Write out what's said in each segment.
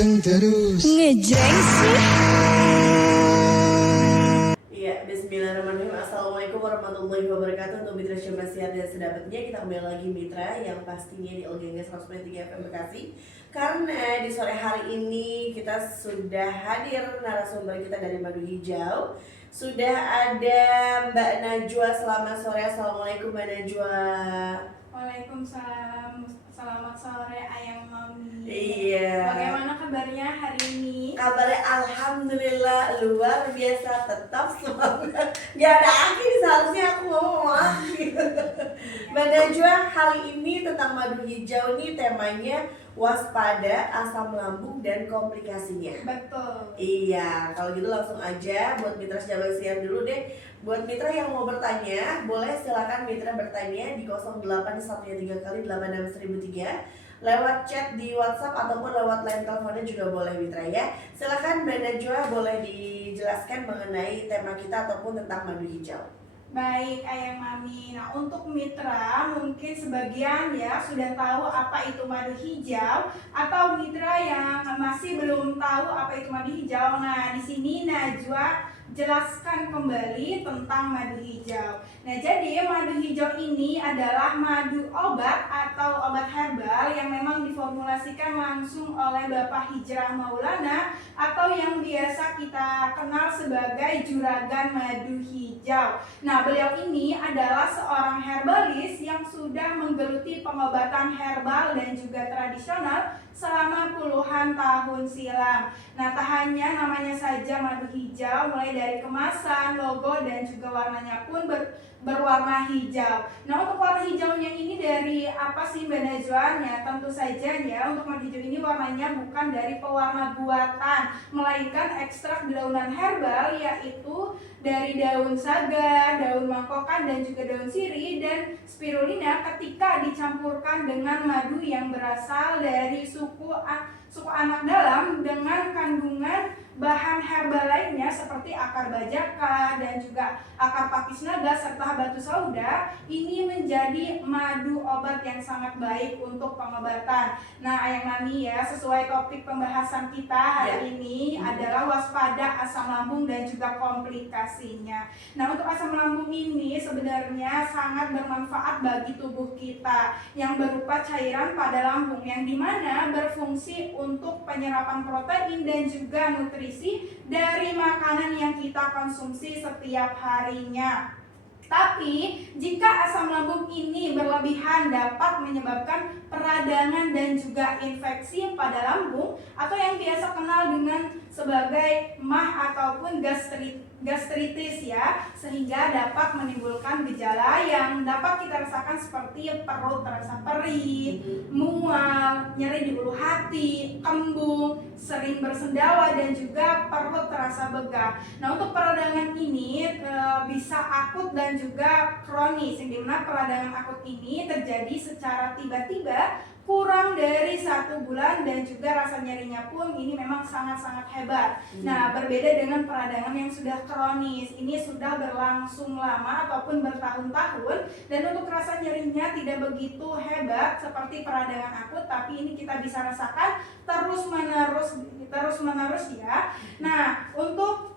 ganteng terus. Ngejreng sih. Iya, bismillahirrahmanirrahim. Assalamualaikum warahmatullahi wabarakatuh. Untuk mitra Syabas Sehat dan Sedapat-nya, kita kembali lagi mitra yang pastinya di LGNG 103 FM Bekasi. Karena di sore hari ini kita sudah hadir narasumber kita dari Madu Hijau. Sudah ada Mbak Najwa. Selamat sore. Assalamualaikum Mbak Najwa. Waalaikumsalam. Selamat sore Ayang Mami. Iya. Bagaimana kabarnya hari ini? Kabarnya alhamdulillah luar biasa, tetap semangat. Gak ada akhir, seharusnya aku ngomong akhir. Mbak Najwa, hari ini tentang madu hijau nih temanya waspada asam lambung dan komplikasinya. Betul. Iya, kalau gitu langsung aja buat mitra Sejabat Siang dulu deh. Buat mitra yang mau bertanya, boleh silakan mitra bertanya di 0813 kali 86003 lewat chat di WhatsApp ataupun lewat line teleponnya juga boleh mitra ya. Silakan Mbak Najwa, boleh dijelaskan mengenai tema kita ataupun tentang madu hijau. Baik Ayang Mami. Nah, untuk mitra mungkin sebagian ya sudah tahu apa itu madu hijau, atau mitra yang masih belum tahu apa itu madu hijau. Nah, di sini Najwa jelaskan kembali tentang madu hijau. Nah, jadi madu hijau ini adalah madu obat atau obat herbal yang memang diformulasikan langsung oleh Bapak Hijrah Maulana atau yang biasa kita kenal sebagai juragan madu hijau. Nah, beliau ini adalah seorang herbalis yang sudah menggeluti pengobatan herbal dan juga tradisional selama puluhan tahun silam. Nah, tak hanya namanya saja madu hijau, mulai dari kemasan, logo, dan juga warnanya pun berwarna hijau. Nah, untuk warna hijaunya ini dari apa sih Mbak Najwa? Ya, tentu saja ya, untuk madu hijau ini warnanya bukan dari pewarna buatan, melainkan ekstrak dedaunan herbal, yaitu dari daun saga, daun mangkokan, dan juga daun sirih dan spirulina ketika dicampurkan dengan madu yang berasal dari suku anak dalam dengan kandungan bahan herbal lainnya seperti akar bajaka dan juga akar pakis naga serta batu sauda. Ini menjadi madu obat yang sangat baik untuk pengobatan. Nah, Ayang Mami ya, sesuai topik pembahasan kita hari ini adalah waspada asam lambung dan juga komplikasinya. Nah, untuk asam lambung ini sebenarnya sangat bermanfaat bagi tubuh kita yang berupa cairan pada lambung yang dimana berfungsi untuk penyerapan protein dan juga nutrisi dari makanan yang kita konsumsi setiap harinya. Tapi jika asam lambung ini berlebihan dapat menyebabkan peradangan dan juga infeksi pada lambung atau yang biasa kenal dengan sebagai MAH ataupun gastritis ya, sehingga dapat menimbulkan gejala yang dapat kita rasakan seperti perut terasa perih, mual, nyeri di ulu hati, kembung, sering bersendawa dan juga perut terasa begah. Nah, untuk peradangan ini bisa akut dan juga kronis, yang dimana peradangan akut ini terjadi secara tiba-tiba kurang dari 1 bulan dan juga rasa nyerinya pun ini memang sangat-sangat hebat. Nah, berbeda dengan peradangan yang sudah kronis, ini sudah berlangsung lama ataupun bertahun-tahun, dan untuk rasa nyerinya tidak begitu hebat seperti peradangan akut, tapi ini kita bisa rasakan terus-menerus ya. Nah, untuk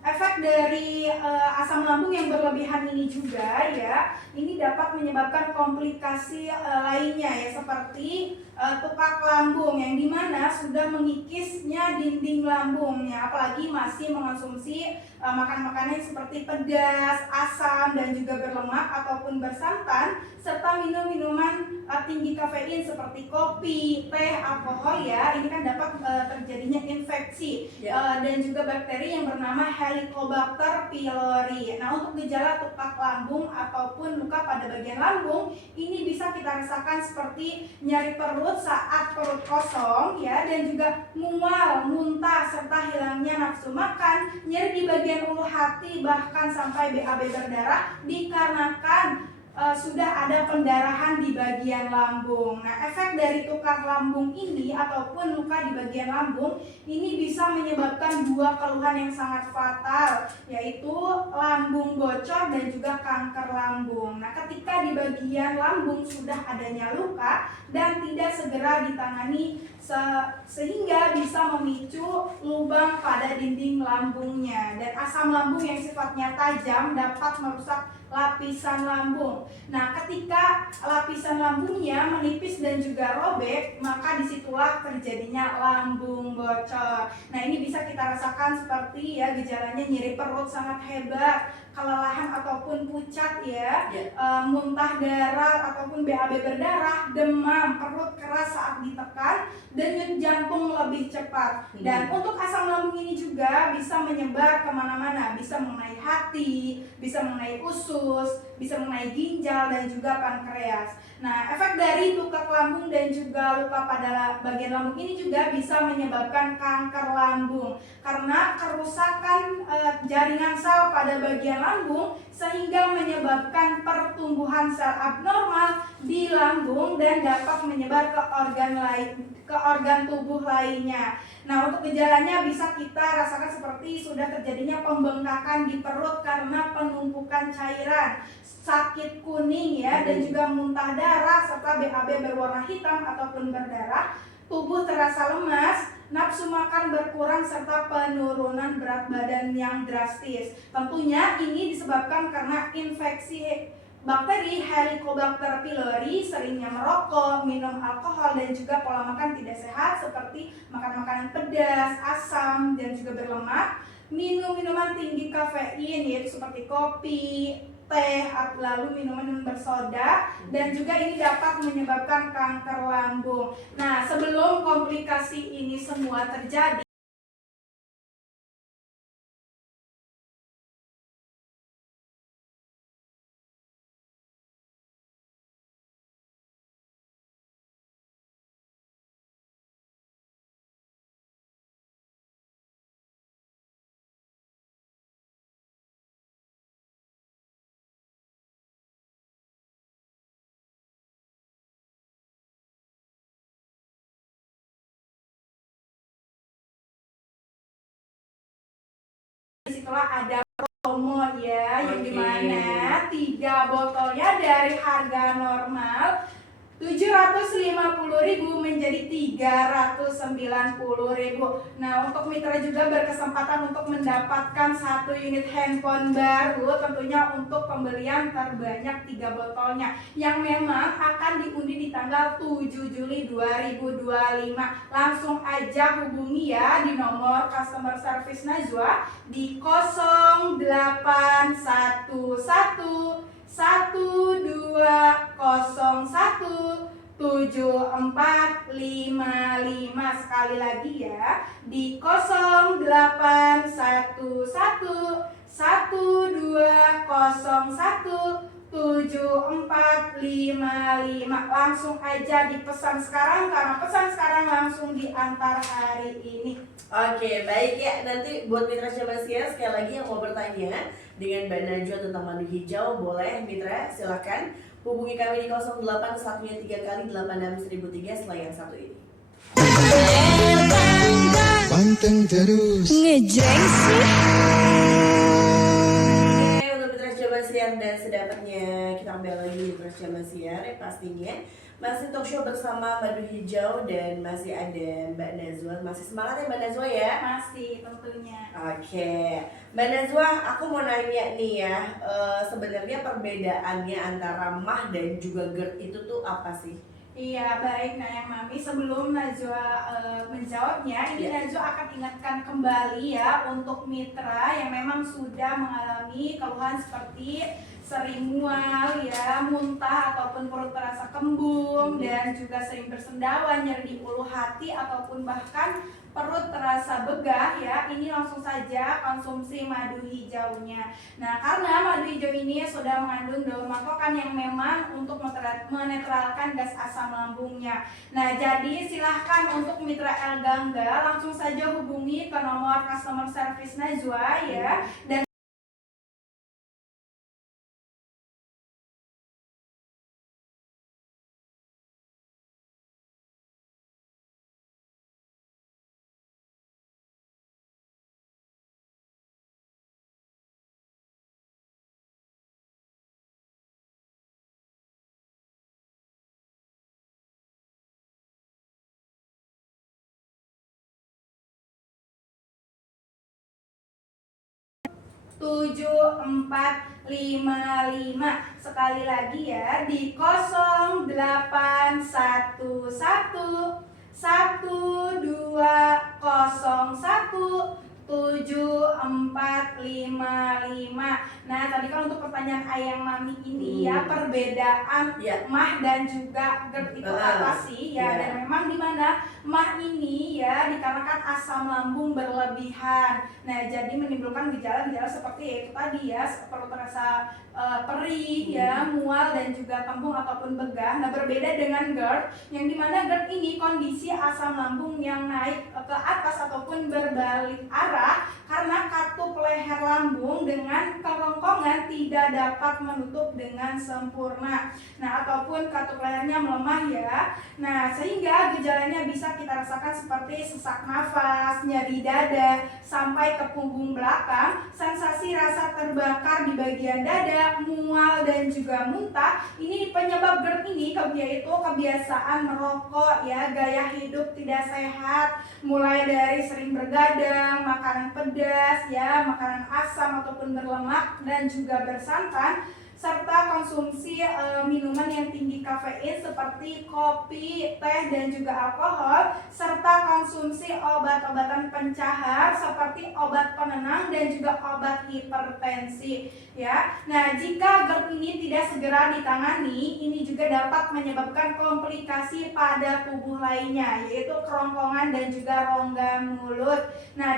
efek dari asam lambung yang berlebihan ini juga ya, ini dapat menyebabkan komplikasi lainnya ya, seperti tukak lambung yang dimana sudah mengikisnya dinding lambungnya, apalagi masih mengonsumsi makan-makanan seperti pedas, asam, dan juga berlemak ataupun bersantan, serta minum-minuman tinggi kafein seperti kopi, teh, alkohol ya. Ini kan dapat terjadinya infeksi dan juga bakteri yang bernama Helicobacter pylori. Nah, untuk gejala tukak lambung ataupun luka pada bagian lambung ini bisa kita rasakan seperti nyeri perut saat perut kosong ya, dan juga mual, muntah, serta hilangnya nafsu makan, nyeri di bagian ulu hati, bahkan sampai BAB berdarah dikarenakan sudah ada pendarahan di bagian lambung. Nah, efek dari tukar lambung ini ataupun luka di bagian lambung ini bisa menyebabkan dua keluhan yang sangat fatal, yaitu lambung bocor dan juga kanker lambung. Nah, ketika di bagian lambung sudah adanya luka dan tidak segera ditangani sehingga bisa memicu lubang pada dinding lambungnya, dan asam lambung yang sifatnya tajam dapat merusak lapisan lambung. Nah, ketika lapisan lambungnya menipis dan juga robek, maka disitulah terjadinya lambung bocor. Nah, ini bisa kita rasakan seperti ya gejalanya nyeri perut sangat hebat, kelelahan ataupun pucat ya, muntah darah ataupun BAB berdarah, demam, perut keras saat ditekan, denyut jantung lebih cepat. Dan untuk asam lambung ini juga bisa menyebar kemana-mana, bisa mengenai hati, bisa mengenai usus, bisa mengenai ginjal dan juga pankreas. Nah, efek dari tukar lambung dan juga luka pada bagian lambung ini juga bisa menyebabkan kanker lambung karena kerusakan jaringan sel pada bagian lambung sehingga menyebabkan pertumbuhan sel abnormal di lambung dan dapat menyebar ke organ tubuh lainnya. Nah, untuk gejalanya bisa kita rasakan seperti sudah terjadinya pembengkakan di perut karena penumpukan cairan, sakit kuning ya, dan juga muntah darah serta BAB berwarna hitam ataupun berdarah, tubuh terasa lemas, nafsu makan berkurang serta penurunan berat badan yang drastis. Tentunya ini disebabkan karena infeksi bakteri Helicobacter pylori, seringnya merokok, minum alkohol, dan juga pola makan tidak sehat seperti makan makanan pedas, asam, dan juga berlemak, minum minuman tinggi kafein yaitu seperti kopi, teh, lalu minuman bersoda, dan juga ini dapat menyebabkan kanker lambung. Nah, sebelum komplikasi ini semua terjadi, disitulah ada promo ya, yang dimana 3 botolnya dari harga normal 750.000 menjadi 390.000. Nah, untuk mitra juga berkesempatan untuk mendapatkan 1 unit handphone baru, tentunya untuk pembelian terbanyak 3 botolnya yang memang akan diundi di tanggal 7 Juli 2025. Langsung aja hubungi ya di nomor customer service Najwa di 0811 12017455. Sekali lagi ya, di 081112017455. Langsung aja dipesan sekarang karena pesan sekarang langsung diantar hari ini. Oke, baik ya. Nanti buat mitra Syabasya sekali lagi yang mau bertanya dengan Mbak Najwa tentang madu hijau, boleh mitra silakan hubungi kami di 0813 kali 86003 setelah yang satu ini. Panteng terus ngejreng sih. Oke, untuk mitra Syabasya dan sedapatnya kita kembali lagi di mitra Syabasya pastinya masih talk show bersama Madu Hijau dan masih ada Mbak Najwa. Masih semangat ya Mbak Najwa ya? Masih tentunya. Oke, Mbak Najwa, aku mau nanya nih ya, sebenarnya perbedaannya antara mah dan juga GERD itu tuh apa sih? Iya, baik. Nah, yang Mami, sebelum Najwa menjawabnya, ini Najwa akan ingatkan kembali ya untuk mitra yang memang sudah mengalami keluhan seperti sering mual ya, muntah ataupun perut terasa kembung, dan juga sering bersendawa, nyeri di ulu hati ataupun bahkan perut terasa begah ya, ini langsung saja konsumsi madu hijaunya. Nah, karena madu hijau ini sudah mengandung daun makokan yang memang untuk menetralkan gas asam lambungnya. Nah, jadi silahkan untuk mitra El Gangga langsung saja hubungi ke nomor customer service Najwa ya, dan 7455. Sekali lagi ya, di 0811 1201 7455. Nah, tadi kan untuk pertanyaan ayang mami ini ya, perbedaan mah dan juga GERD itu apa sih ya? Dan memang di mana mah ini ya dikarenakan asam lambung berlebihan. Nah, jadi menimbulkan gejala-gejala seperti yaitu tadi ya, perut terasa perih ya, mual dan juga kembung ataupun begah. Nah, berbeda dengan GERD yang dimana GERD ini kondisi asam lambung yang naik ke atas ataupun berbalik arah karena katup leher lambung dengan kerongkongan tidak dapat menutup dengan sempurna. Nah, ataupun katup lehernya melemah ya. Nah, sehingga gejalanya bisa kita rasakan seperti sesak nafas, nyeri dada, sampai ke punggung belakang, sensasi rasa terbakar di bagian dada, mual dan juga muntah. Ini penyebab GERD ini yaitu kebiasaan merokok ya, gaya hidup tidak sehat, mulai dari sering bergadang, makanan pedas ya, makanan asam ataupun berlemak dan juga bersantan, serta konsumsi minuman yang tinggi kafein seperti kopi, teh dan juga alkohol, serta konsumsi obat-obatan pencahar seperti obat penenang dan juga obat hipertensi ya. Nah, jika GERD ini tidak segera ditangani, ini juga dapat menyebabkan komplikasi pada tubuh lainnya, yaitu kerongkongan dan juga rongga mulut. Nah,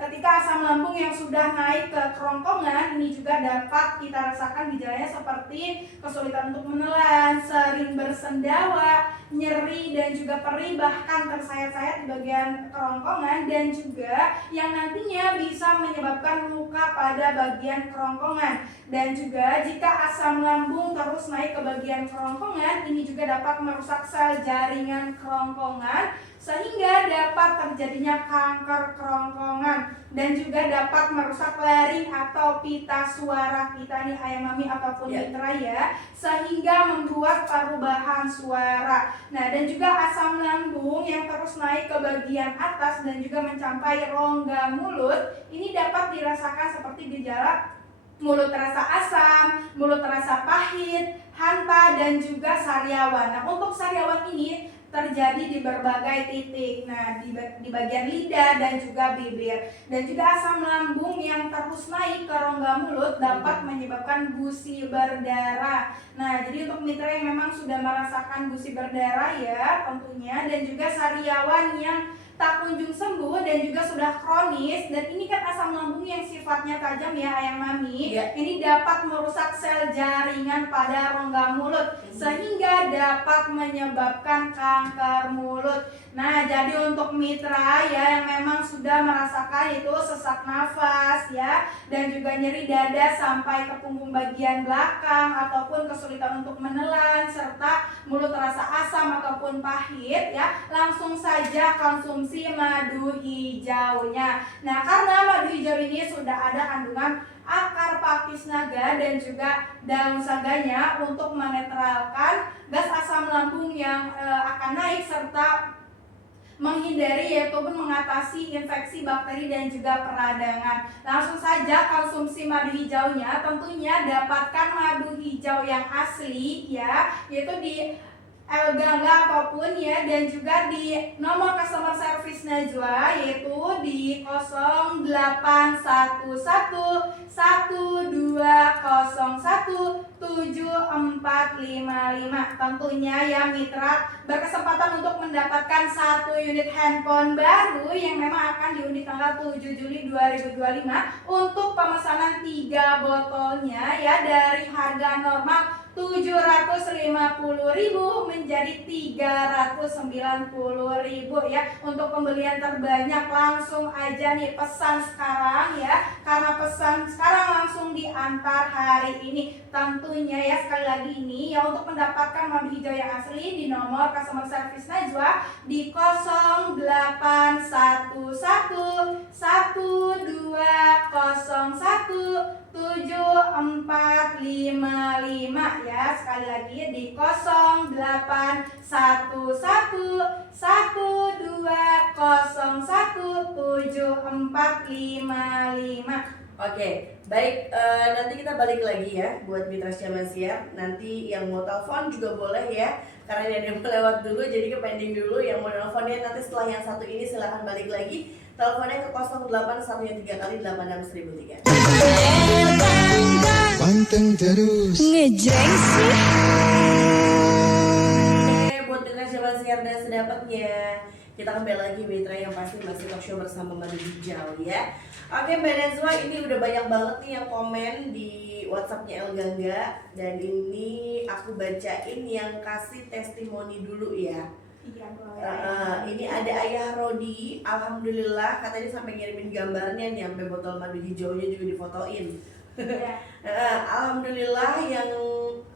ketika asam lambung yang sudah naik ke kerongkongan, ini juga dapat kita rasakan gejalanya seperti kesulitan untuk menelan, sering bersendawa, nyeri dan juga perih, bahkan tersayat-sayat di bagian kerongkongan, dan juga yang nantinya bisa menyebabkan luka pada bagian kerongkongan. Dan juga jika asam lambung terus naik ke bagian kerongkongan, ini juga dapat merusak sel jaringan kerongkongan sehingga dapat terjadinya kanker kerongkongan dan juga dapat merusak laring atau pita suara kita nih ayam mami ataupun mitra ya, sehingga membuat perubahan suara. Nah, dan juga asam lambung yang terus naik ke bagian atas dan juga mencapai rongga mulut, ini dapat dirasakan seperti gejala mulut terasa asam, mulut terasa pahit, hanta dan juga sariawan. Nah, untuk sariawan ini terjadi di berbagai titik. Nah, di bagian lidah dan juga bibir. Dan juga asam lambung yang terus naik ke rongga mulut dapat menyebabkan gusi berdarah. Nah, jadi untuk mitra yang memang sudah merasakan gusi berdarah ya tentunya, dan juga sariawan yang tak kunjung sembuh dan juga sudah kronis, dan ini kan asam lambung yang sifatnya tajam ya ayang mami, ini dapat merusak sel jaringan pada rongga mulut sehingga dapat menyebabkan kanker mulut. Nah, jadi untuk mitra ya yang memang sudah merasakan itu sesak nafas ya, dan juga nyeri dada sampai ke punggung bagian belakang ataupun kesulitan untuk menelan serta mulut terasa asam ataupun pahit ya, langsung saja konsumsi madu hijaunya. Nah, karena madu hijau ini sudah ada kandungan akar pakis naga dan juga daun saganya untuk menetralkan gas asam lambung yang akan naik serta menghindari yaitu mengatasi infeksi bakteri dan juga peradangan. Langsung saja konsumsi madu hijaunya, tentunya dapatkan madu hijau yang asli ya, yaitu di Elgangga ataupun ya, dan juga di nomor customer service Najwa yaitu di 0811 1201 7455. Tentunya ya mitra berkesempatan untuk mendapatkan 1 unit handphone baru yang memang akan diundi tanggal 7 Juli 2025 untuk pemesanan 3 botolnya ya, dari harga normal 750.000 menjadi 390.000 ya. Untuk pembelian terbanyak langsung aja nih pesan sekarang ya, karena pesan sekarang langsung diantar hari ini. Tentunya ya sekali lagi ini ya, untuk mendapatkan madu hijau yang asli di nomor customer service Najwa di 0811 1201 7455 ya. Sekali lagi di 0811 1201 7455. Oke, baik. Nanti kita balik lagi ya buat Mitra Siaman Siar. Nanti yang mau telepon juga boleh ya, karena ini ada yang lewat dulu, jadi ke pending dulu. Yang mau teleponnya nanti setelah yang satu ini silahkan balik lagi. Teleponnya ke 081 kali 86.003. Panteng terus. Ngejreng sih. Oke, buat Mitra Siaman Siar dan sedapatnya, kita kembali lagi Mitra yang pasti masih talk show bersama Madu Hijau ya. Oke Mbak Nazwa, ini udah banyak banget nih yang komen di WhatsAppnya El Gangga. Dan ini aku bacain yang kasih testimoni dulu ya. Iya, boleh. Ini ada Ayah Rodi, alhamdulillah katanya sampai ngirimin gambarnya nih, sampai botol madu hijaunya juga difotoin. Iya. Alhamdulillah yang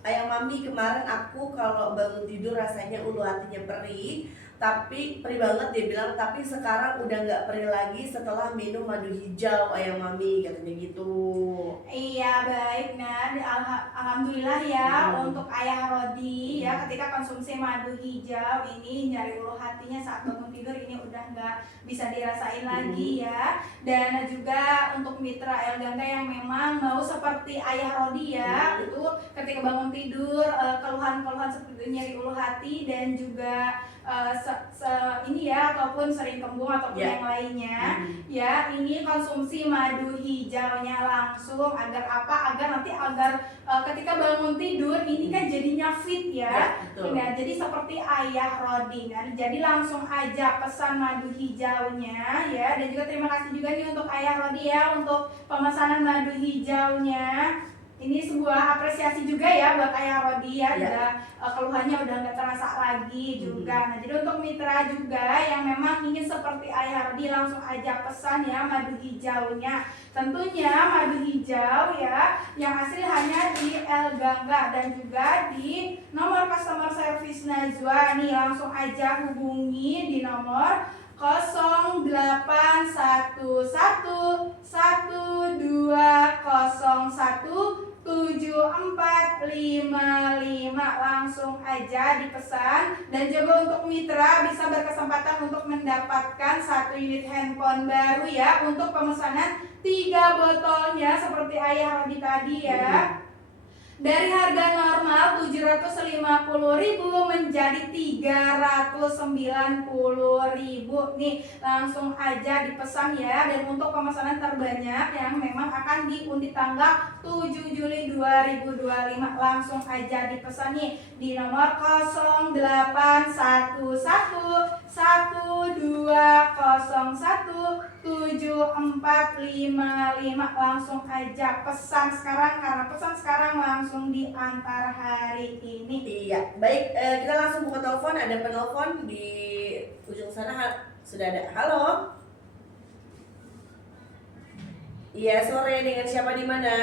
Ayah Mami kemarin aku kalau bangun tidur rasanya ulu hatinya perih, tapi perih banget dia bilang, tapi sekarang udah nggak perih lagi setelah minum madu hijau Ayah Mami katanya gitu. Iya baik, nah alhamdulillah ya untuk Ayah Rodi ya, ketika konsumsi madu hijau ini nyari ulu hatinya saat bangun tidur ini udah nggak bisa dirasain lagi ya. Dan juga untuk Mitra El Gangga yang memang mau seperti Ayah Rodi ya, itu ketika bangun tidur keluhan-keluhan seperti nyeri ulu hati dan juga ini ya, ataupun sering kembung ataupun yang lainnya ya, ini konsumsi madu hijaunya langsung agar apa, agar ketika bangun tidur ini kan jadinya fit ya, nah jadi seperti Ayah Rodi. Nah jadi langsung aja pesan madu hijaunya ya. Dan juga terima kasih juga nih untuk Ayah Rodi ya untuk pemesanan madu hijaunya. Ini sebuah apresiasi juga ya buat Ayah Rodi ya, keluhannya udah nggak terasa lagi juga. Nah jadi untuk Mitra juga yang memang ingin seperti Ayah Rodi, langsung aja pesan ya madu hijaunya. Tentunya madu hijau ya yang asli hanya di El Gangga dan juga di nomor customer service Najwa nih, langsung aja hubungi di nomor 081112017455, langsung aja dipesan. Dan juga untuk Mitra bisa berkesempatan untuk mendapatkan 1 unit handphone baru ya untuk pemesanan 3 botolnya seperti Ayah Rodi tadi ya. Dari harga normal 750.000 menjadi 390.000 nih, langsung aja dipesan ya. Dan untuk pemesanan terbanyak yang memang akan diundi tanggal 7 Juli 2025, langsung aja dipesan nih di nomor 081112017455, langsung aja pesan sekarang, karena pesan sekarang langsung diantar hari ini. Iya, baik, kita langsung buka telepon. Ada penelpon di ujung sana, sudah ada. Halo. Iya, sore, dengan siapa di mana?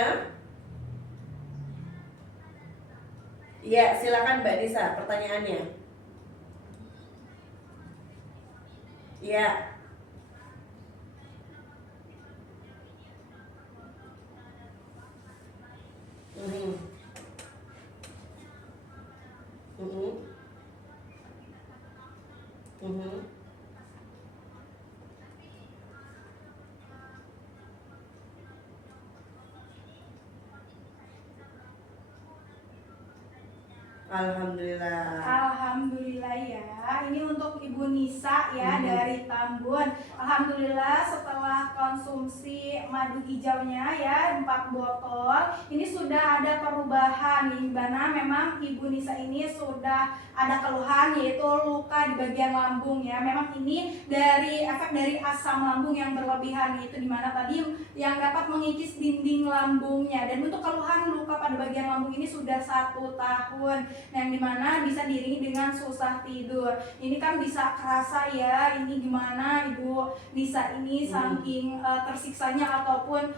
Iya, silakan Mbak Nisa, pertanyaannya. Iya. Alhamdulillah. Alhamdulillah ya. Ini untuk Ibu Nisa ya dari Tambun. Alhamdulillah setelah konsumsi madu hijaunya ya 4 botol, ini sudah ada perubahan di mana memang Ibu Nisa ini sudah ada keluhan yaitu luka di bagian lambung ya. Memang ini dari efek dari asam lambung yang berlebihan, yaitu di mana tadi yang dapat mengikis dinding lambungnya. Dan untuk keluhan luka pada bagian lambung ini sudah 1 tahun, yang dimana bisa diiringi dengan susah tidur. Ini kan bisa kerasa ya, ini gimana Ibu Nisa ini saking tersiksanya ataupun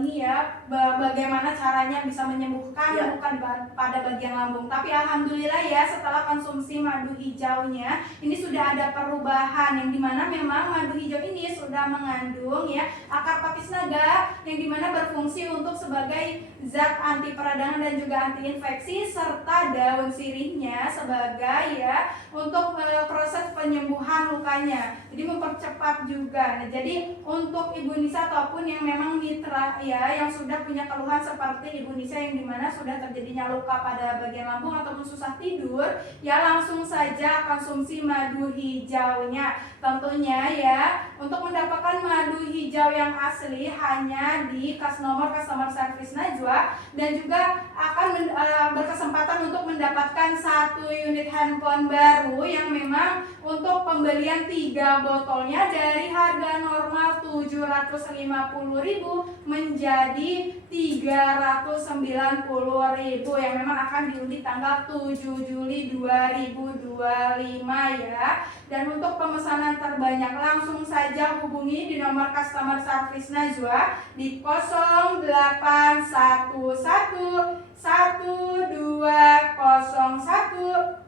ini ya bagaimana caranya bisa menyembuhkan luka pada bagian lambung. Tapi alhamdulillah ya setelah konsumsi madu hijaunya ini sudah ada perubahan, yang dimana memang madu hijau ini sudah mengandung ya akar pakis naga, yang dimana berfungsi untuk sebagai zat anti peradangan dan juga anti infeksi, serta daun sirihnya sebagai ya untuk proses penyembuhan lukanya, jadi mempercepat juga. Nah, jadi untuk Ibu Nisa ataupun yang memang mitra ya, yang sudah punya keluhan seperti Ibu Nisa yang dimana sudah terjadinya luka pada bagian lambung ataupun susah tidur, ya langsung saja konsumsi madu hijaunya. Tentunya ya, untuk mendapatkan madu hijau yang asli hanya di nomor customer service Najwa, dan juga akan berkesempatan untuk mendapatkan 1 unit handphone baru yang memang untuk pembelian 3 botolnya dari harga normal 750.000 menjadi 390.000 yang memang akan diundi tanggal 7 Juli 2025 ya. Dan untuk pemesanan terbanyak langsung saja hubungi di nomor customer service Najwa di 0811 1201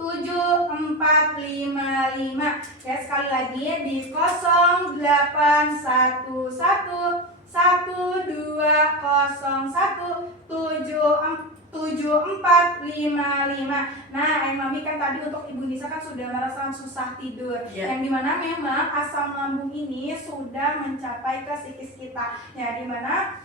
7455 ya, sekali lagi di 0811 1201 7455. Nah, Mami kan tadi untuk Ibu Nisa kan sudah merasakan susah tidur, yang dimana memang asam lambung ini sudah mencapai ke psikis kita, ya dimana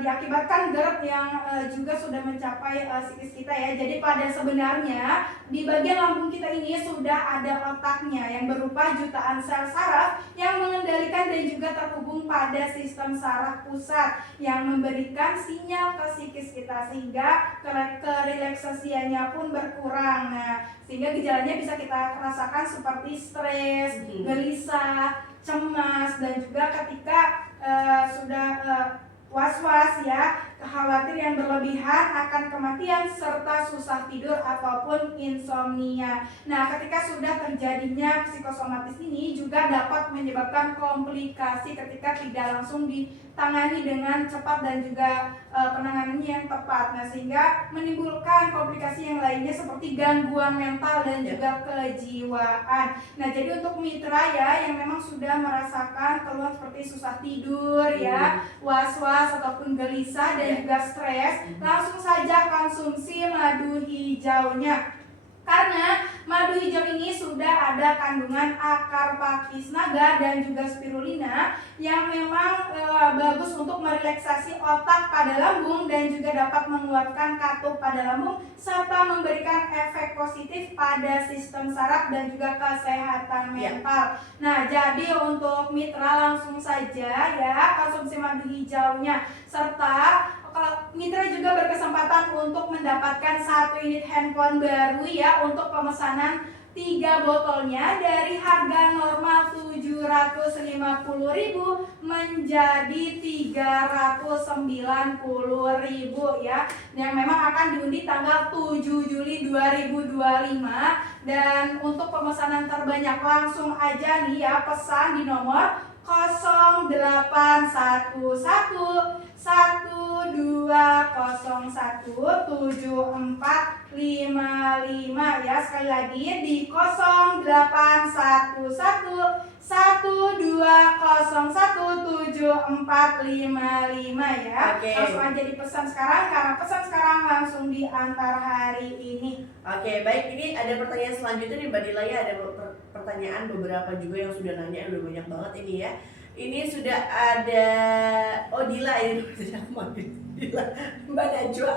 diakibatkan GERD yang juga sudah mencapai psikis kita ya. Jadi pada sebenarnya di bagian lambung kita ini sudah ada otaknya yang berupa jutaan sel saraf yang mengendalikan dan juga terhubung pada sistem saraf pusat yang memberikan sinyal ke psikis kita sehingga kerelaksasiannya pun berkurang. Nah, sehingga gejalanya bisa kita rasakan seperti stres, gelisah, cemas, dan juga ketika sudah was-was ya, khawatir yang berlebihan akan kematian serta susah tidur ataupun insomnia. Nah, ketika sudah terjadinya psikosomatis ini juga dapat menyebabkan komplikasi ketika tidak langsung ditangani dengan cepat dan juga penanganannya yang tepat. Nah, sehingga menimbulkan komplikasi yang lainnya seperti gangguan mental dan juga kejiwaan. Nah, jadi untuk mitra ya yang memang sudah merasakan keluhan seperti susah tidur ya, was-was ataupun gelisah dan juga stres, langsung saja konsumsi madu hijaunya. Karena madu hijau ini sudah ada kandungan akar pakis naga dan juga spirulina yang memang bagus untuk merelaksasi otak pada lambung dan juga dapat menguatkan katup pada lambung serta memberikan efek positif pada sistem saraf dan juga kesehatan mental. Nah, jadi untuk mitra langsung saja ya konsumsi madu hijaunya, serta mitra juga berkesempatan untuk mendapatkan 1 unit handphone baru ya untuk pemesanan 3 botolnya dari harga normal 750.000 menjadi 390.000 ya, yang memang akan diundi tanggal 7 Juli 2025. Dan untuk pemesanan terbanyak langsung aja nih ya, pesan di nomor 0811 1201 7455 ya, sekali lagi di 0811 1201 7455 ya. Langsung aja dipesan sekarang karena pesan sekarang langsung diantar hari ini. Baik, ini ada pertanyaan selanjutnya nih Mbak Dila ya, ada pertanyaan beberapa juga yang sudah nanya, udah banyak banget ini ya. Ini sudah ada Dila ini, aku manggil Dila, Mbak Najwa.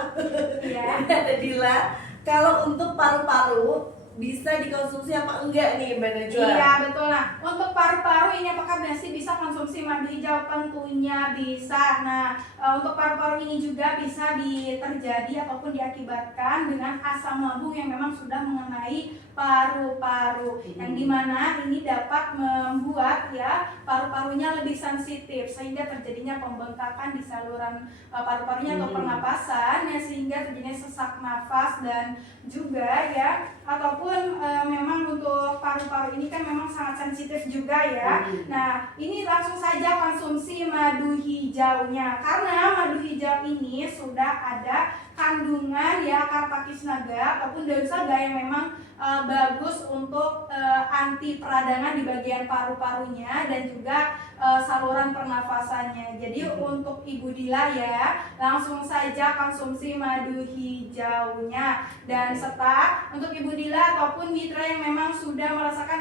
Iya. Ada Dila. Kalau untuk paru-paru bisa dikonsumsi apa enggak nih Mbak Najwa? Iya betul. Nah, untuk paru-paru ini apakah masih bisa konsumsi madu hijau? Tentunya bisa. Nah, untuk paru-paru ini juga bisa terjadi ataupun diakibatkan dengan asam lambung yang memang sudah mengenai paru-paru, yang dimana ini dapat membuat ya paru-parunya lebih sensitif sehingga terjadinya pembengkakan di saluran paru-parunya atau pernapasan ya, sehingga terjadinya sesak nafas dan juga ya ataupun memang untuk paru-paru ini kan memang sangat sensitif juga ya. Nah, ini langsung saja konsumsi madu hijaunya karena madu hijau ini sudah ada kandungan ya akar pakis naga ataupun daun saga yang memang bagus untuk anti peradangan di bagian paru-parunya dan juga saluran pernafasannya. Jadi untuk Ibu Dila ya langsung saja konsumsi madu hijaunya. Dan serta untuk Ibu Dila ataupun mitra yang memang sudah merasakan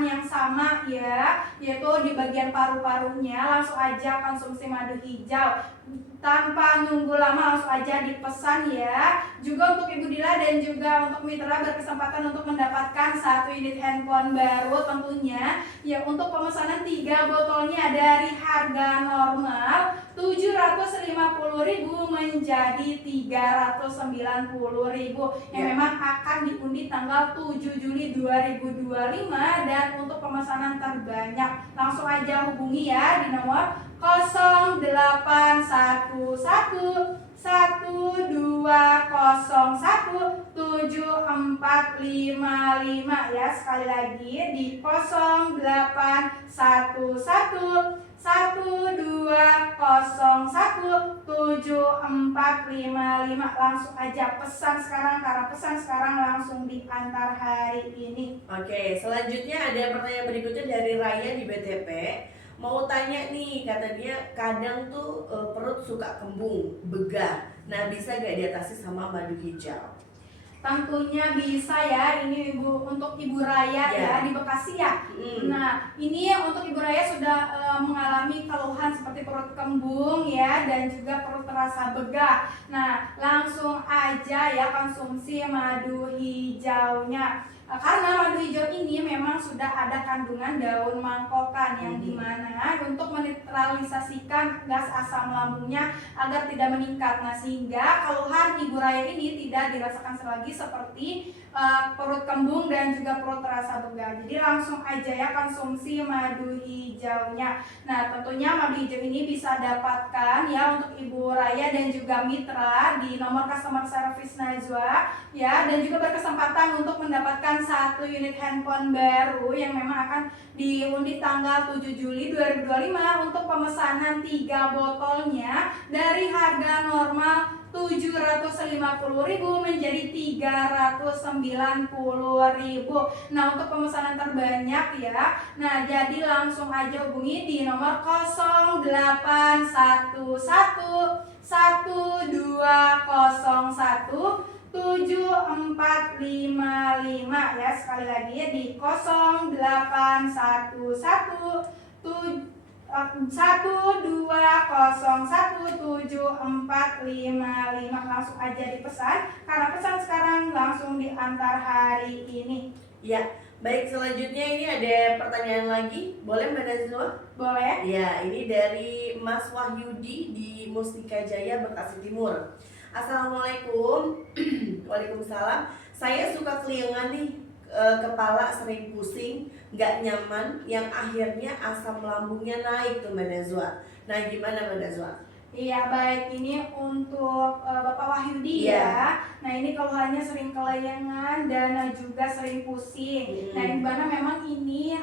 keluhan yang sama ya, yaitu di bagian paru-parunya, langsung aja konsumsi madu hijau tanpa nunggu lama, langsung aja dipesan ya. Juga untuk Ibu Dila dan juga untuk mitra berkesempatan untuk mendapatkan 1 unit handphone baru tentunya ya. Untuk pemesanan 3 botolnya dari harga normal 750.000 menjadi 390.000 yang memang akan diundi tanggal 7 Juli 2025. Dan untuk pemesanan terbanyak langsung aja hubungi ya di nomor 0811-1201-7455 ya. Sekali lagi di 0811-1201-7455. Langsung aja pesan sekarang, karena pesan sekarang langsung diantar hari ini. Oke, selanjutnya ada pertanyaan berikutnya dari Raya di BTP. Mau tanya nih, kata dia kadang tuh perut suka kembung, begah. Nah, bisa gak diatasi sama madu hijau? Tentunya bisa ya, ini Ibu, untuk Ibu Raya ya di Bekasi ya. Nah, ini untuk Ibu Raya sudah mengalami keluhan seperti perut kembung ya, dan juga perut terasa begah. Nah, langsung aja ya konsumsi madu hijaunya. Karena madu hijau ini memang sudah ada kandungan daun mangkokan yang dimana untuk menetralisasikan gas asam lambungnya agar tidak meningkat. Nah, sehingga keluhan Ibu Raya ini tidak dirasakan lagi seperti perut kembung dan juga perut terasa begah. Jadi langsung aja ya konsumsi madu hijaunya. Nah, tentunya madu hijau ini bisa dapatkan ya untuk Ibu Raya dan juga mitra di nomor customer service Najwa ya, dan juga berkesempatan untuk mendapatkan 1 unit handphone baru yang memang akan diundi tanggal 7 Juli 2025 untuk pemesanan 3 botolnya dari harga normal 750.000 menjadi 390.000. Nah, untuk pemesanan terbanyak ya. Nah, jadi langsung aja hubungi di nomor 0811-1201-7455 ya. Sekali lagi ya di 0811-1201-7455. Langsung aja dipesan, karena pesan sekarang langsung diantar hari ini. Ya, baik, selanjutnya ini ada pertanyaan lagi. Boleh Mbak Nazwa? Boleh? Ya, ini dari Mas Wahyudi di Mustika Jaya, Bekasi Timur. Assalamualaikum. Waalaikumsalam. Saya suka keliengan nih, kepala sering pusing, nggak nyaman, yang akhirnya asam lambungnya naik tuh Mbak Nazwa. Nah, gimana Mbak Nazwa? Iya, baik, ini untuk Bapak Wahyudi ya. Nah, ini keluhannya sering kelayangan dan juga sering pusing. Nah, di mana memang ini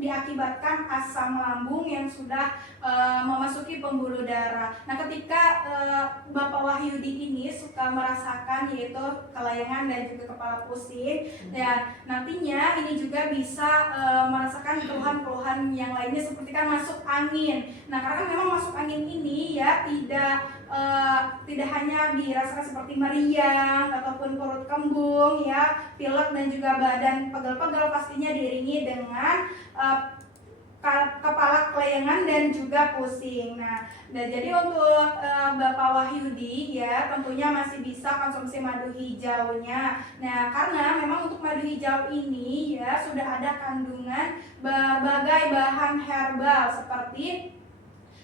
diakibatkan asam lambung yang sudah memasuki pembuluh darah. Nah, ketika Bapak Wahyudi ini suka merasakan yaitu kelayangan dan juga kepala pusing, dan nantinya ini juga bisa merasakan keluhan-keluhan yang lainnya seperti kan masuk angin. Nah, karena memang masuk angin ini ya tidak hanya dirasakan seperti meriang ataupun perut kembung ya, pilek dan juga badan pegel-pegel, pastinya diiringi dengan kepala kelayangan dan juga pusing. Nah, jadi untuk Bapak Wahyudi ya tentunya masih bisa konsumsi madu hijaunya. Nah, karena memang untuk madu hijau ini ya sudah ada kandungan berbagai bahan herbal seperti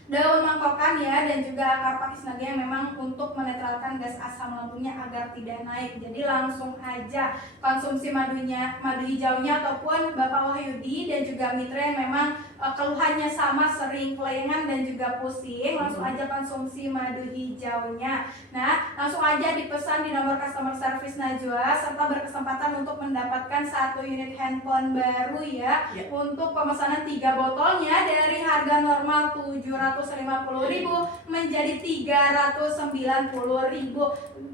daun mangkokan ya, dan juga akar pakis naga yang memang untuk menetralkan gas asam lambungnya agar tidak naik. Jadi langsung aja konsumsi madu hijaunya ataupun Bapak Wahyudi dan juga mitra yang memang keluhannya sama, sering kelayangan dan juga pusing, langsung aja konsumsi madu hijaunya. Nah, langsung aja dipesan di nomor customer service Najwa serta berkesempatan untuk mendapatkan 1 unit handphone baru ya. Untuk pemesanan 3 botolnya dari harga normal 750.000 menjadi 390.000.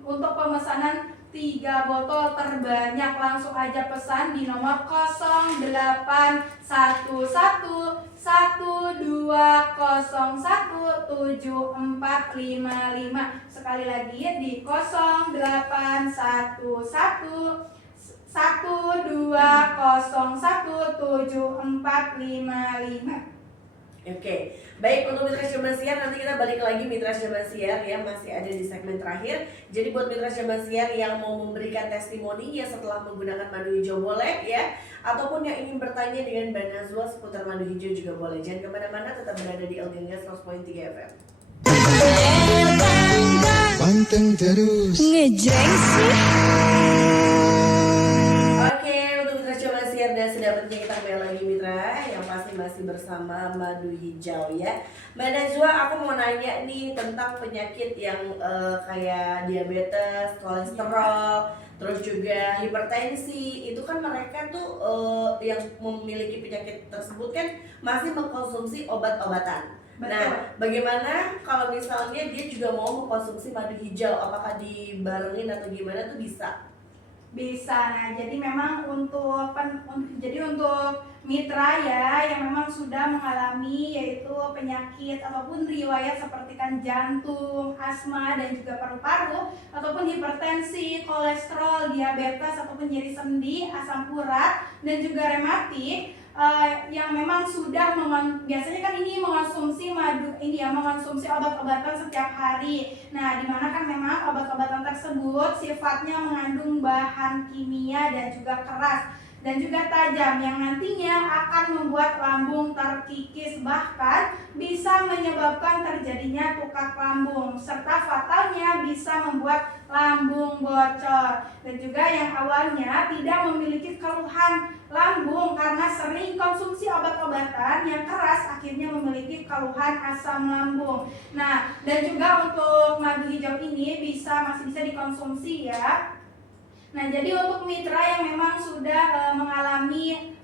Untuk pemesanan 3 botol terbanyak langsung aja pesan di nomor 0811-1201-7455. Sekali lagi di 0811-1201-7455. 7455. Oke, baik untuk Mitra Jaman Siar nanti kita balik lagi Mitra Jaman Siar ya, masih ada di segmen terakhir. Jadi buat Mitra Jaman Siar yang mau memberikan testimoninya setelah menggunakan madu hijau boleh ya, ataupun yang ingin bertanya dengan Mbak Nazwa seputar madu hijau juga boleh. Jangan kemana-mana, tetap berada di Elgengga 100.3 FM. Panteng terus. Ngejreng sih. Oke, untuk Mitra Jaman Siar dan sedapatnya kita kembali lagi Mitra, yang pasti masih bersama madu hijau ya. Mbak Najwa, aku mau nanya nih tentang penyakit yang kayak diabetes, kolesterol, terus juga hipertensi. Itu kan mereka tuh yang memiliki penyakit tersebut kan masih mengkonsumsi obat-obatan. Betul. Nah, bagaimana kalau misalnya dia juga mau mengkonsumsi madu hijau? Apakah dibarengin atau gimana tuh bisa? Bisa. Nah, jadi memang untuk mitra ya yang memang sudah mengalami yaitu penyakit ataupun riwayat seperti kan jantung, asma dan juga paru-paru ataupun hipertensi, kolesterol, diabetes ataupun nyeri sendi, asam urat dan juga rematik, yang memang sudah biasanya kan ini mengonsumsi mengonsumsi obat-obatan setiap hari. Nah, dimana kan memang obat-obatan tersebut sifatnya mengandung bahan kimia dan juga keras dan juga tajam yang nantinya akan membuat lambung terkikis, bahkan bisa menyebabkan terjadinya tukak lambung serta fatalnya bisa membuat lambung bocor. Dan juga yang awalnya tidak memiliki keluhan lambung karena sering konsumsi obat-obatan yang keras akhirnya memiliki keluhan asam lambung. Nah, dan juga untuk madu hijau ini masih bisa dikonsumsi ya. Nah, jadi untuk mitra yang memang sudah mengalami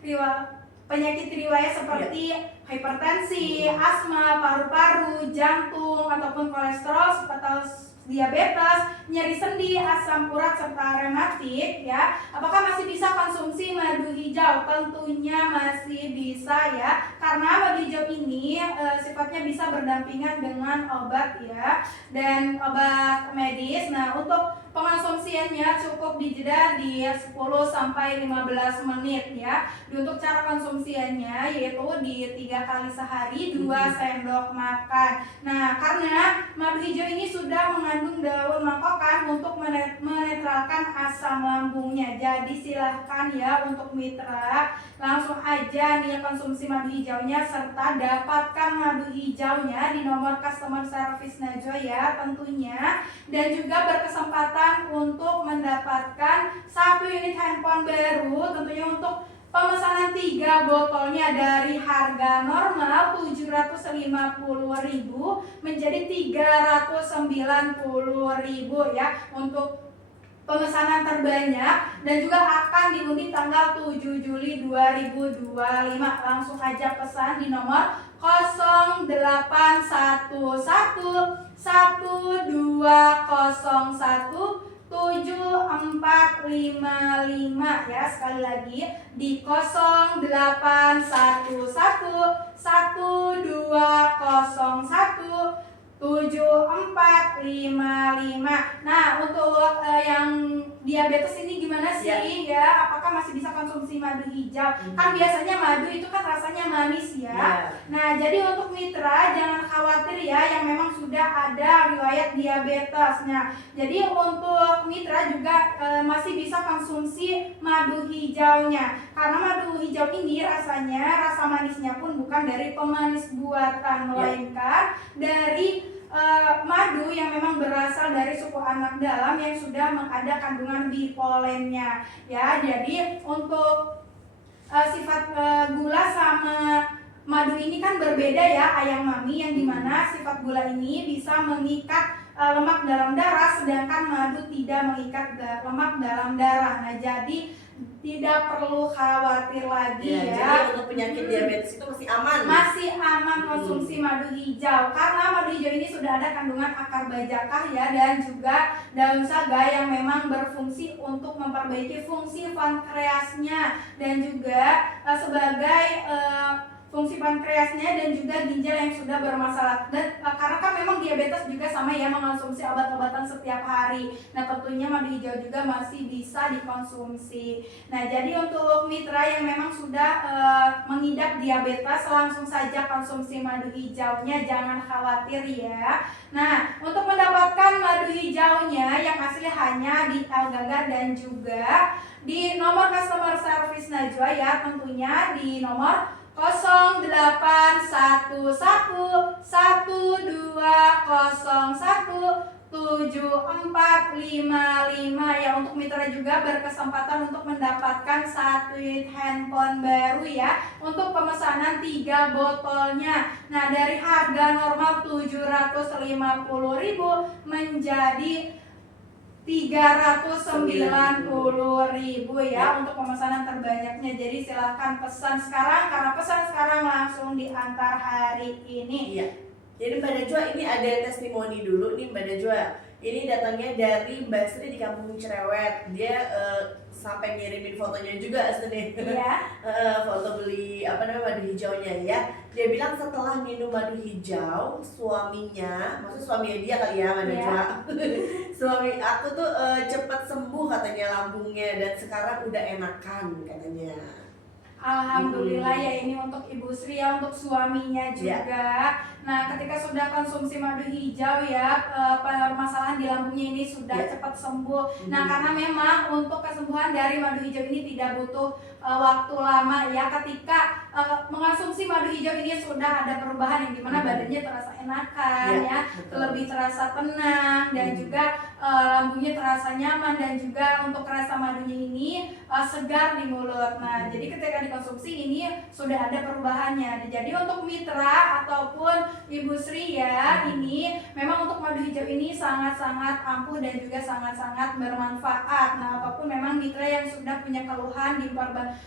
penyakit riwayat seperti hipertensi, asma, paru-paru, jantung ataupun kolesterol atau diabetes, nyeri sendi, asam urat serta rematik ya. Apakah masih bisa konsumsi madu hijau? Tentunya masih bisa ya. Karena madu hijau ini sifatnya bisa berdampingan dengan obat ya dan obat medis. Nah, untuk pengonsumsiannya cukup dijeda di 10 sampai 15 menit ya. Untuk cara konsumsiannya yaitu di 3 kali sehari 2 sendok makan. Nah, karena madu hijau ini sudah mengandung daun mangkokan untuk menetralkan asam lambungnya. Jadi silahkan ya untuk mitra langsung aja nih konsumsi madu hijaunya serta dapatkan madu hijaunya di nomor customer service Najwa ya tentunya, dan juga berkesempatan untuk mendapatkan 1 unit handphone baru tentunya untuk pemesanan 3 botolnya dari harga normal 750.000 menjadi 390.000 ya untuk pemesanan terbanyak, dan juga akan diundi tanggal 7 Juli 2025. Langsung aja pesan di nomor 0811-1201-7455 ya. Sekali lagi di 0811-1201-7455. Nah, untuk yang diabetes ini gimana sih ya? Apakah masih bisa konsumsi madu hijau? Kan biasanya madu itu kan rasanya manis ya. Nah, jadi untuk mitra jangan khawatir ya yang memang sudah ada riwayat diabetes. Nah, jadi untuk mitra juga masih bisa konsumsi madu hijaunya. Karena madu hijau ini rasa manisnya pun bukan dari pemanis buatan, melainkan dari madu yang memang berasal dari suku anak dalam yang sudah ada kandungan bipolennya ya. Jadi untuk sifat gula sama madu ini kan berbeda ya ayang mami, yang dimana sifat gula ini bisa mengikat lemak dalam darah sedangkan madu tidak mengikat lemak dalam darah. Nah, jadi tidak perlu khawatir lagi ya. Jadi untuk penyakit diabetes itu masih aman. Masih aman konsumsi madu hijau karena madu hijau ini sudah ada kandungan akar bajakah ya dan juga daun saga yang memang berfungsi untuk memperbaiki fungsi pankreasnya dan juga sebagai fungsi pankreasnya dan juga ginjal yang sudah bermasalah. Dan karena kan memang diabetes juga sama ya, mengonsumsi obat-obatan setiap hari. Nah tentunya madu hijau juga masih bisa dikonsumsi. Nah jadi untuk mitra yang memang sudah mengidap diabetes, langsung saja konsumsi madu hijaunya, jangan khawatir ya. Nah untuk mendapatkan madu hijaunya yang asli hanya di Al Gaga dan juga di nomor customer service Najwa ya, tentunya di nomor 081112017455 ya. Untuk mitra juga berkesempatan untuk mendapatkan 1 unit handphone baru ya, untuk pemesanan 3 botolnya. Nah dari harga normal 750.000 menjadi 390.000 ya untuk pemesanan terbanyaknya. Jadi silahkan pesan sekarang, karena pesan sekarang langsung diantar hari ini. Iya. Jadi Mbak Najwa, ini ada testimoni dulu nih Mbak Najwa. Ini datangnya dari Mbak Sri di Kampung Cerewet. Dia sampai ngirimin fotonya juga Sri. Iya. Foto beli madu hijaunya ya. Dia bilang setelah minum madu hijau, suaminya, maksud suaminya dia kali ya Mbak Najwa. Suami aku tuh cepat sembuh katanya lambungnya, dan sekarang udah enakan katanya. Alhamdulillah ya, ini untuk Ibu Sri ya, untuk suaminya juga. Nah ketika sudah konsumsi madu hijau ya, permasalahan di lambungnya ini sudah cepat sembuh. Nah karena memang untuk kesembuhan dari madu hijau ini tidak butuh waktu lama ya. Ketika mengonsumsi madu hijau ini sudah ada perubahan yang dimana badannya terasa enakan ya, lebih terasa tenang, dan juga lambungnya terasa nyaman, dan juga untuk rasa madunya ini segar di mulut. Nah jadi ketika dikonsumsi ini sudah ada perubahannya. Jadi untuk mitra ataupun Ibu Sri ya, ini memang untuk madu hijau ini sangat-sangat ampuh dan juga sangat-sangat bermanfaat. Nah apapun memang mitra yang sudah punya keluhan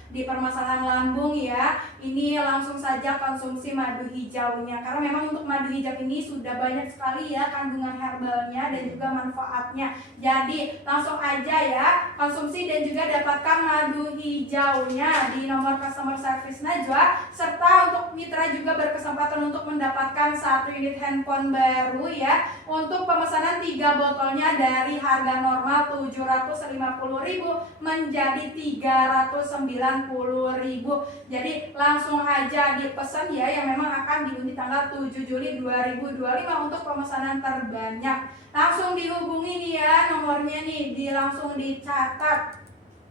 di permasalahan lambung ya, ini langsung saja konsumsi madu hijaunya, karena memang untuk madu hijau ini sudah banyak sekali ya kandungan herbalnya dan juga manfaatnya. Jadi langsung aja ya konsumsi dan juga dapatkan madu hijaunya di nomor customer service Najwa. Serta untuk mitra juga berkesempatan untuk mendapatkan 1 unit handphone baru ya, untuk pemesanan 3 botolnya dari harga normal 750.000 menjadi 390.000. Jadi langsung aja dipesan ya, yang memang akan diundi tanggal 7 Juli 2025 untuk pemesanan terbanyak. Langsung dihubungi nih ya, nomornya nih langsung dicatat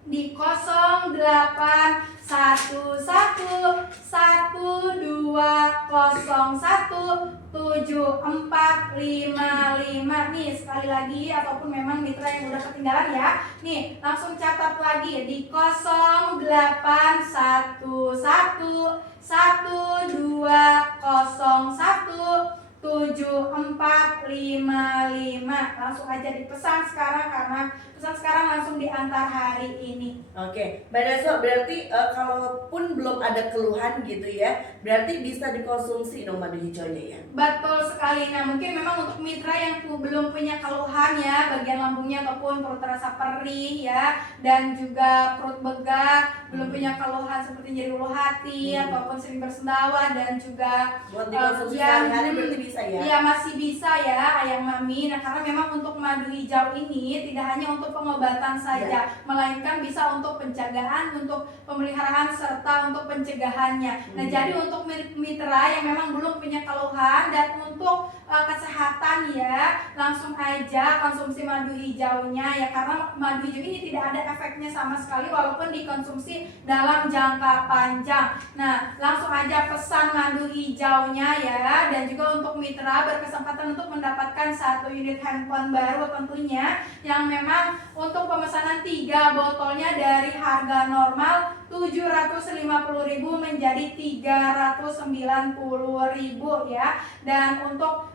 di 081112017455 nih, sekali lagi, ataupun memang mitra yang udah ketinggalan ya, nih langsung catat lagi di 081112017455. Langsung aja dipesan sekarang, karena pesan sekarang langsung diantar hari ini. Oke, Mbak Najwa, berarti kalaupun belum ada keluhan gitu ya, berarti bisa dikonsumsi dong madu hijaunya ya? Betul sekali. Nah mungkin memang untuk mitra yang belum punya keluhan ya, bagian lambungnya ataupun perut terasa perih ya, dan juga perut begah, belum punya keluhan seperti nyeri ulu hati ataupun sering bersendawa, dan juga buat dikonsumsi sehari-hari berarti bisa ya? Iya masih bisa ya Ayang Mami. Nah karena memang untuk madu hijau ini tidak hanya untuk pengobatan saja, melainkan bisa untuk penjagaan, untuk pemeliharaan, serta untuk pencegahannya. Nah jadi untuk mitra yang memang belum punya keluhan dan untuk kesehatan ya, langsung aja konsumsi madu hijaunya ya, karena madu hijau ini tidak ada efeknya sama sekali walaupun dikonsumsi dalam jangka panjang. Nah langsung aja pesan madu hijaunya ya, dan juga untuk mitra berkesempatan untuk mendapatkan 1 unit handphone baru tentunya, yang memang untuk pemesanan 3 botolnya dari harga normal 750.000 menjadi 390.000 ya. Dan untuk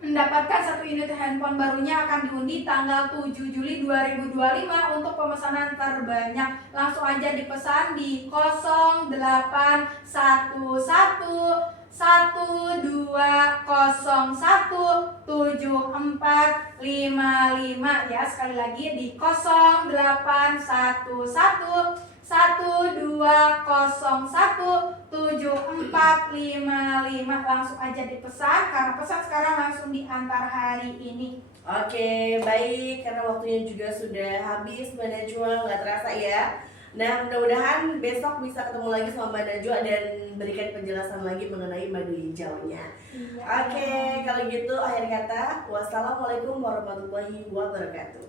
mendapatkan 1 unit handphone barunya akan diundi tanggal 7 Juli 2025 untuk pemesanan terbanyak. Langsung aja dipesan di 081112017455 ya. Sekali lagi di 0811 120174555. Langsung aja dipesan karena pesan sekarang langsung diantar hari ini. Oke, baik, karena waktunya juga sudah habis Mbak Najwa, nggak terasa ya. Nah, mudah-mudahan besok bisa ketemu lagi sama Mbak Najwa dan berikan penjelasan lagi mengenai madu hijaunya. Iya. Oke, kalau gitu akhir kata, wassalamualaikum warahmatullahi wabarakatuh.